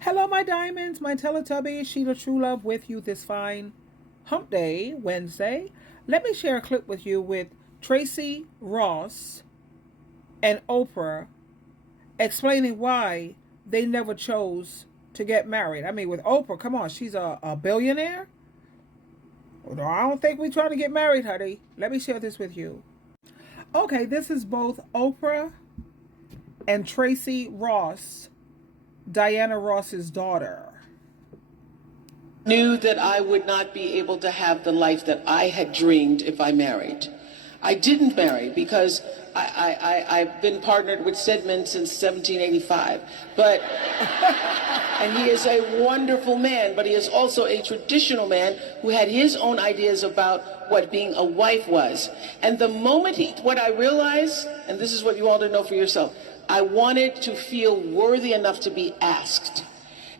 Hello, my diamonds, my Teletubbies, SheilaTruelove with you this fine hump day, Wednesday. Let me share a clip with you with Tracy Ross and Oprah explaining why they never chose to get married. I mean, with Oprah, come on, she's a billionaire. No, I don't think we trying to get married, honey. Let me share this with you. Okay, this is both Oprah and Tracy Ross, Diana Ross's daughter. Knew that I would not be able to have the life that I had dreamed if I married. I didn't marry because I've been partnered with Stedman since 1785, and he is a wonderful man, but he is also a traditional man who had his own ideas about what being a wife was. And the moment what I realized, and this is what you all to know for yourself, I wanted to feel worthy enough to be asked.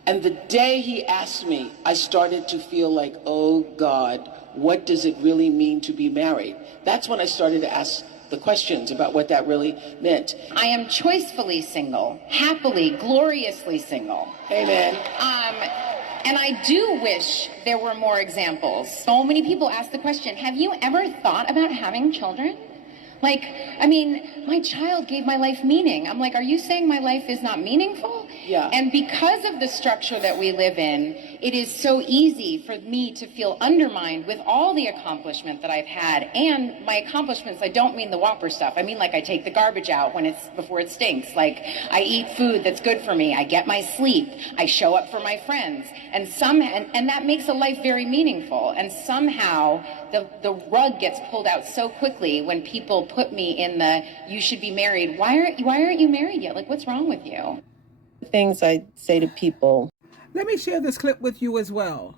And the day he asked me, I started to feel like, oh God, what does it really mean to be married? That's when I started to ask the questions about what that really meant. I am choicefully single, happily, gloriously single. Amen. And I do wish there were more examples. So many people ask the question, have you ever thought about having children? Like, I mean, my child gave my life meaning. I'm like, are you saying my life is not meaningful? Yeah. And because of the structure that we live in, it is so easy for me to feel undermined with all the accomplishment that I've had. And my accomplishments, I don't mean the Whopper stuff. I mean, like, I take the garbage out before it stinks. Like, I eat food that's good for me. I get my sleep. I show up for my friends. And that makes a life very meaningful. And somehow the rug gets pulled out so quickly when people put me in the, you should be married. Why aren't you married yet? Like, what's wrong with you? Things I say to people. Let me share this clip with you as well.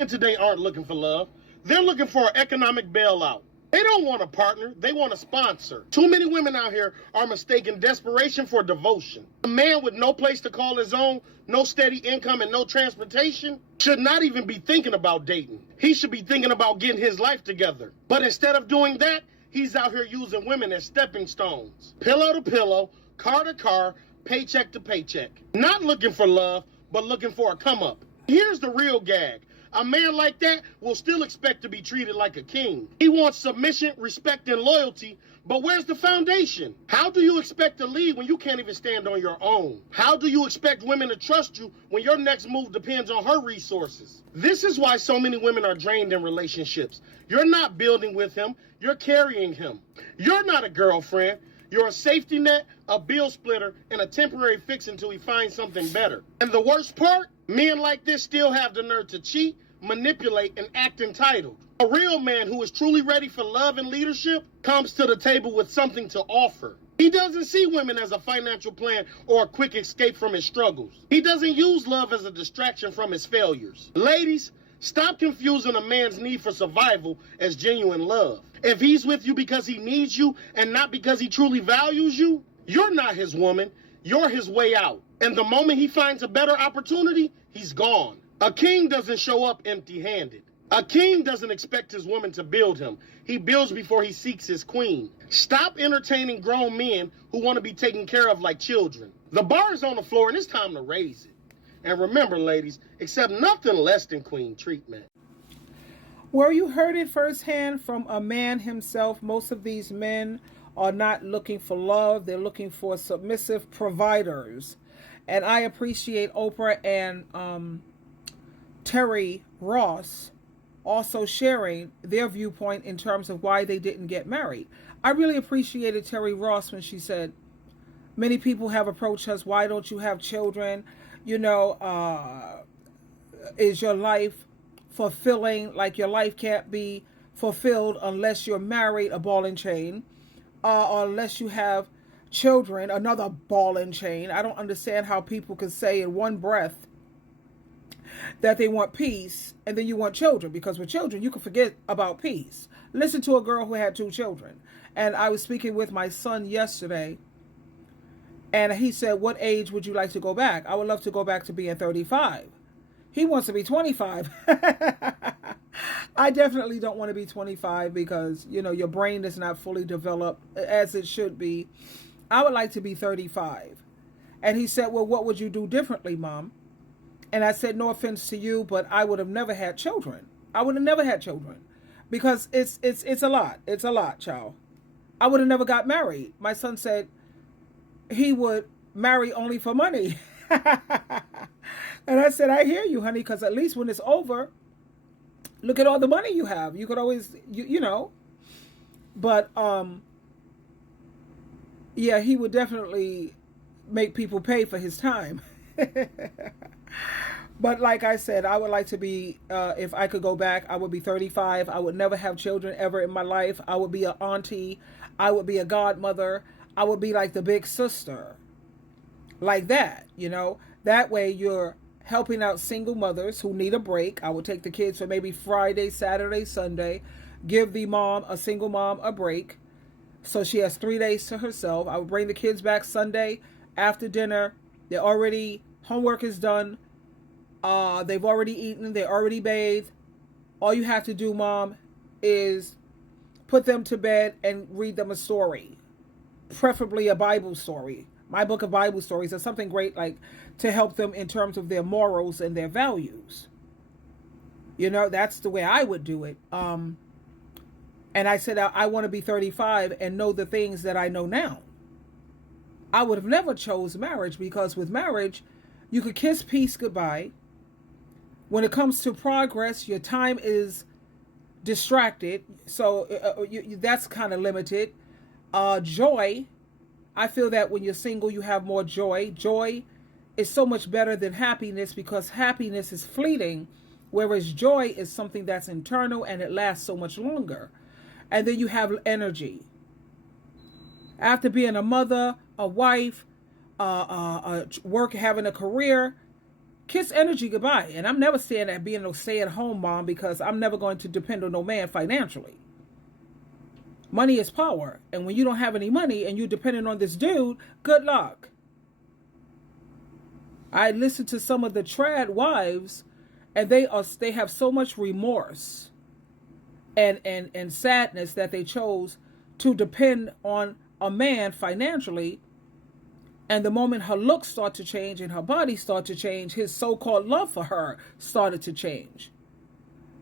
And today aren't looking for love. They're looking for an economic bailout. They don't want a partner. They want a sponsor. Too many women out here are mistaking desperation for devotion. A man with no place to call his own, no steady income, and no transportation should not even be thinking about dating. He should be thinking about getting his life together. But instead of doing that, he's out here using women as stepping stones. Pillow to pillow, car to car, paycheck to paycheck. Not looking for love, but looking for a come up. Here's the real gag. A man like that will still expect to be treated like a king. He wants submission, respect, and loyalty, but where's the foundation? How do you expect to lead when you can't even stand on your own? How do you expect women to trust you when your next move depends on her resources? This is why so many women are drained in relationships. You're not building with him, you're carrying him. You're not a girlfriend. You're a safety net, a bill splitter, and a temporary fix until he finds something better. And the worst part, men like this still have the nerve to cheat, manipulate, and act entitled. A real man who is truly ready for love and leadership comes to the table with something to offer. He doesn't see women as a financial plan or a quick escape from his struggles. He doesn't use love as a distraction from his failures. Ladies, stop confusing a man's need for survival as genuine love. If he's with you because he needs you and not because he truly values you, you're not his woman, you're his way out. And the moment he finds a better opportunity, he's gone. A king doesn't show up empty-handed. A king doesn't expect his woman to build him. He builds before he seeks his queen. Stop entertaining grown men who want to be taken care of like children. The bar is on the floor and it's time to raise it. And remember, ladies, accept nothing less than queen treatment. Well, you heard it firsthand from a man himself. Most of these men are not looking for love. They're looking for submissive providers. And I appreciate Oprah and Terry Ross also sharing their viewpoint in terms of why they didn't get married. I really appreciated Terry Ross when she said, many people have approached us, why don't you have children? You know, is your life fulfilling? Like, your life can't be fulfilled unless you're married, a ball and chain, or unless you have children, another ball and chain. I don't understand how people can say in one breath that they want peace and then you want children, because with children you can forget about peace. Listen to a girl who had 2 children, and I was speaking with my son yesterday, and he said, what age would you like to go back? I would love to go back to being 35. He wants to be 25. I definitely don't want to be 25 because, you know, your brain is not fully developed as it should be. I would like to be 35. And he said, well, what would you do differently, Mom? And I said, no offense to you, but I would have never had children. I would have never had children because it's a lot. It's a lot, child. I would have never got married. My son said he would marry only for money. And I said, I hear you, honey, because at least when it's over, look at all the money you have. You could always, you know. But, yeah, he would definitely make people pay for his time. But like I said, I would like to be, if I could go back, I would be 35. I would never have children ever in my life. I would be an auntie. I would be a godmother. I would be like the big sister. Like that, you know. That way you're helping out single mothers who need a break. I would take the kids for maybe Friday, Saturday, Sunday. Give the mom, a single mom, a break. So she has 3 days to herself. I would bring the kids back Sunday after dinner. They're already, homework is done. They've already eaten. They're already bathed. All you have to do, Mom, is put them to bed and read them a story. Preferably a Bible story. My book of Bible stories is something great, like to help them in terms of their morals and their values. You know, that's the way I would do it. And I said, I want to be 35 and know the things that I know now. I would have never chose marriage because with marriage, you could kiss peace goodbye. When it comes to progress, your time is distracted. So that's kind of limited. Joy. I feel that when you're single, you have more joy. Joy is so much better than happiness because happiness is fleeting, whereas joy is something that's internal and it lasts so much longer. And then you have energy. After being a mother, a wife, work, having a career, kiss energy goodbye. And I'm never saying that being no stay-at-home mom because I'm never going to depend on no man financially. Money is power. And when you don't have any money and you're dependent on this dude, good luck. I listened to some of the trad wives and they have so much remorse and sadness that they chose to depend on a man financially. And the moment her looks start to change and her body start to change, his so-called love for her started to change.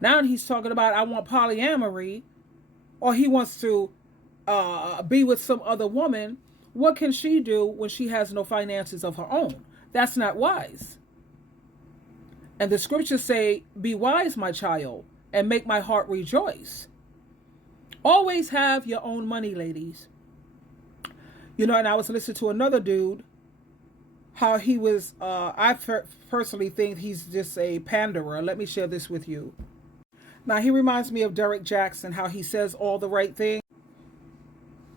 Now he's talking about, I want polyamory, or he wants to be with some other woman. What can she do when she has no finances of her own? That's not wise. And the scriptures say, be wise, my child, and make my heart rejoice. Always have your own money, ladies. You know, and I was listening to another dude, how he was, I personally think he's just a panderer. Let me share this with you. Now, he reminds me of Derek Jackson, how he says all the right things.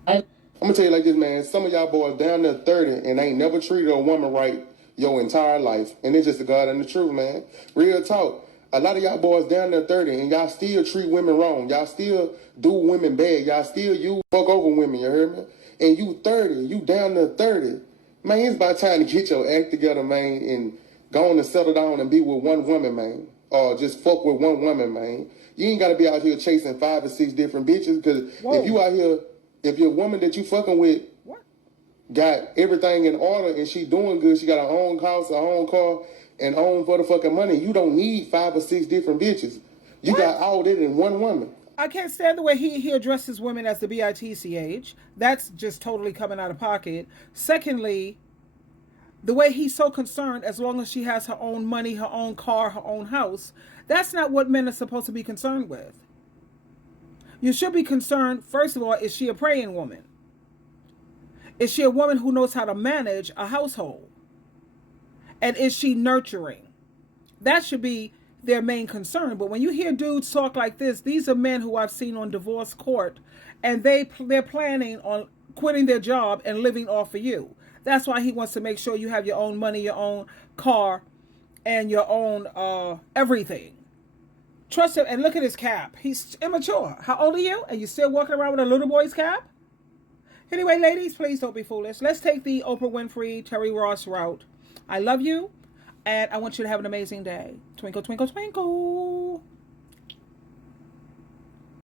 I'm going to tell you like this, man. Some of y'all boys down there 30 and ain't never treated a woman right your entire life. And it's just the God and the truth, man. Real talk. A lot of y'all boys down there 30 and y'all still treat women wrong. Y'all still do women bad. Y'all still fuck over women, you hear me? And you 30, you down there 30. Man, it's about time to get your act together, man, and go on and settle down and be with one woman, man. Or just fuck with one woman, man. You ain't got to be out here chasing 5 or 6 different bitches, because if you out here, if your woman that you fucking with got everything in order and she doing good, she got her own house, her own car, and own motherfucking money, you don't need 5 or 6 different bitches. You got all that in one woman. I can't stand the way he addresses women as the BITCH. That's just totally coming out of pocket. Secondly, the way he's so concerned as long as she has her own money, her own car, her own house. That's not what men are supposed to be concerned with. You should be concerned, first of all, is she a praying woman? Is she a woman who knows how to manage a household? And is she nurturing? That should be their main concern. But when you hear dudes talk like this, these are men who I've seen on divorce court, and they're planning on quitting their job and living off of you. That's why he wants to make sure you have your own money, your own car, and your own everything. Trust him, and look at his cap. He's immature. How old are you? And you still walking around with a little boy's cap? Anyway, ladies, please don't be foolish. Let's take the Oprah Winfrey, Terry Ross route. I love you, and I want you to have an amazing day. Twinkle, twinkle, twinkle.